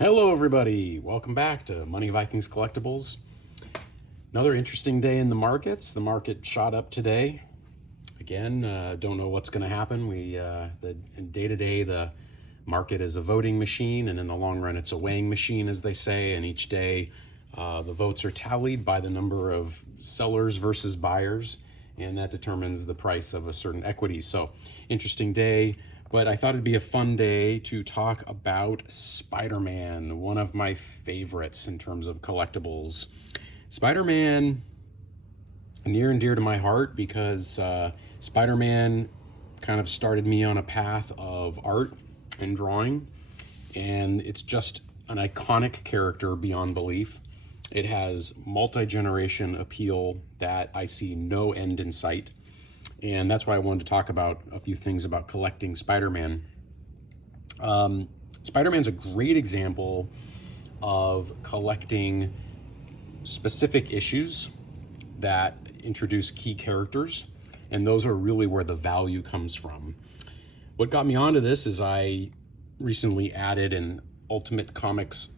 Hello everybody, welcome back to Money Vikings Collectibles. Another interesting day in the markets. The market shot up today. Again, don't know what's going to happen. The day to day, the market is a voting machine, and in the long run, it's a weighing machine, as they say. And each day, the votes are tallied by the number of sellers versus buyers, and that determines the price of a certain equity. So, interesting day. But I thought it'd be a fun day to talk about Spider-Man, one of my favorites in terms of collectibles. Spider-Man, near and dear to my heart, because Spider-Man kind of started me on a path of art and drawing, and it's just an iconic character beyond belief. It has multi-generation appeal that I see no end in sight. And that's why I wanted to talk about a few things about collecting Spider-Man. Spider-Man's a great example of collecting specific issues that introduce key characters, and those are really where the value comes from. What got me onto this is I recently added an Ultimate Comics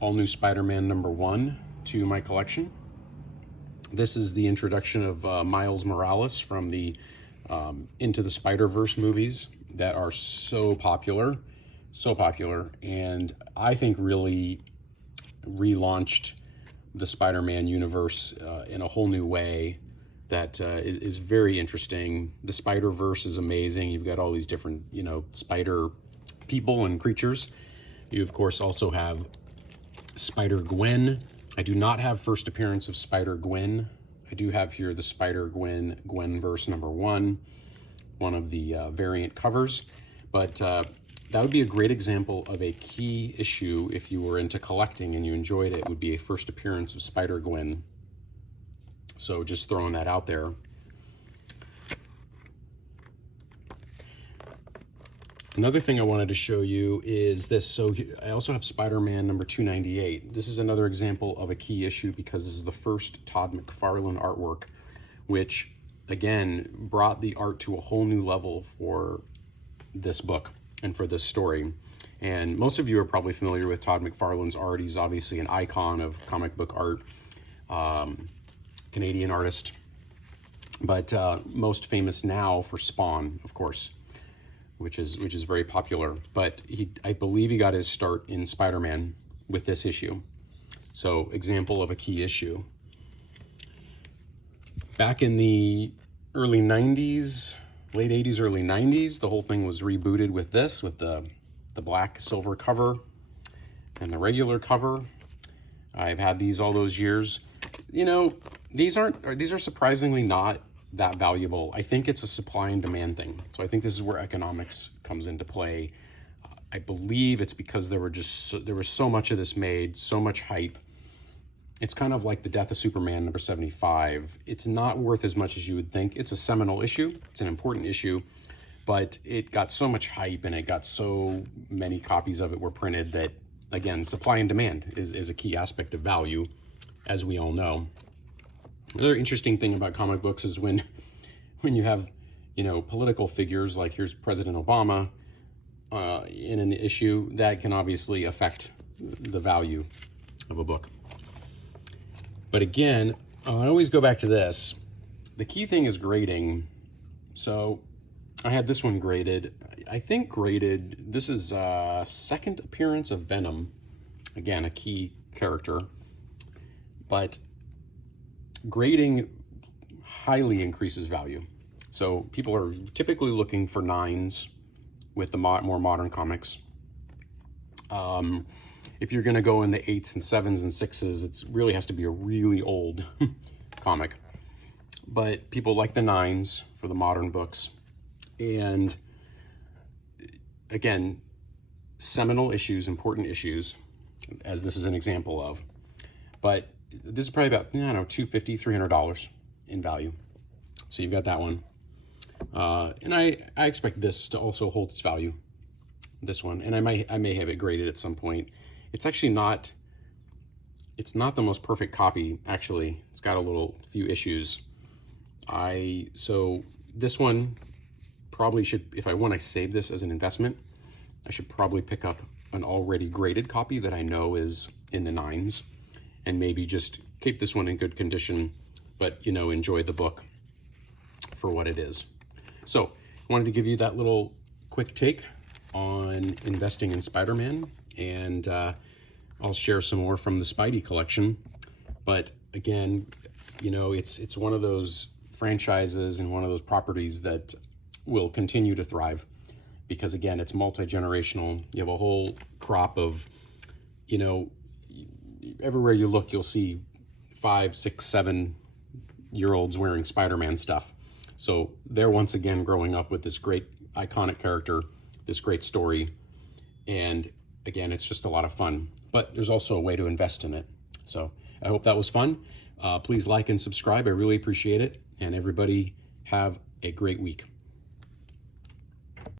All-New Spider-Man #1 to my collection. This is the introduction of Miles Morales from the Into the Spider-Verse movies that are so popular, and I think really relaunched the Spider-Man universe in a whole new way that is very interesting. The Spider-Verse is amazing. You've got all these different, spider people and creatures. You, of course, also have Spider-Gwen. I do not have first appearance of Spider-Gwen. I do have here the Spider-Gwen Gwenverse #1, one of the variant covers. But that would be a great example of a key issue if you were into collecting and you enjoyed it. It would be a first appearance of Spider-Gwen. So just throwing that out there. Another thing I wanted to show you is this. So I also have Spider-Man #298. This is another example of a key issue because this is the first Todd McFarlane artwork, which again brought the art to a whole new level for this book and for this story. And most of you are probably familiar with Todd McFarlane's art. He's obviously an icon of comic book art, Canadian artist, but most famous now for Spawn, of course, which is very popular. But I believe he got his start in Spider-Man with this issue. So example of a key issue. Back in the early 90s, late 80s, early 90s, the whole thing was rebooted with this, with the black silver cover and the regular cover. I've had these all those years. These are surprisingly not that valuable. I think it's a supply and demand thing. So I think this is where economics comes into play. I believe it's because there was so much of this made, so much hype. It's kind of like the death of Superman #75. It's not worth as much as you would think. It's a seminal issue. It's an important issue, but it got so much hype and it got so many copies of it were printed that, again, supply and demand is a key aspect of value, as we all know. Another interesting thing about comic books is when you have, political figures, like here's President Obama in an issue, that can obviously affect the value of a book. But again, I always go back to this. The key thing is grading. So I had this one graded. I think graded, this is a second appearance of Venom. Again, a key character. But grading highly increases value. So people are typically looking for 9s with the more modern comics. If you're going to go in the 8s and 7s and 6s, it really has to be a really old comic. But people like the 9s for the modern books. And again, seminal issues, important issues, as this is an example of. But this is probably about, $250, $300 in value. So you've got that one. And I expect this to also hold its value, this one. And I may have it graded at some point. It's actually not the most perfect copy, actually. It's got a few issues. So this one probably should, if I want to save this as an investment, I should probably pick up an already graded copy that I know is in the 9s, and maybe just keep this one in good condition, but, you know, enjoy the book for what it is. So I wanted to give you that little quick take on investing in Spider-Man, and I'll share some more from the Spidey collection. But again, you know, it's one of those franchises and one of those properties that will continue to thrive, because again, it's multi-generational. You have a whole crop of, you know, everywhere you look, you'll see 5, 6, 7-year-olds wearing Spider-Man stuff. So they're once again growing up with this great iconic character, this great story. And again, it's just a lot of fun, but there's also a way to invest in it. So I hope that was fun. Please like and subscribe. I really appreciate it. And everybody have a great week.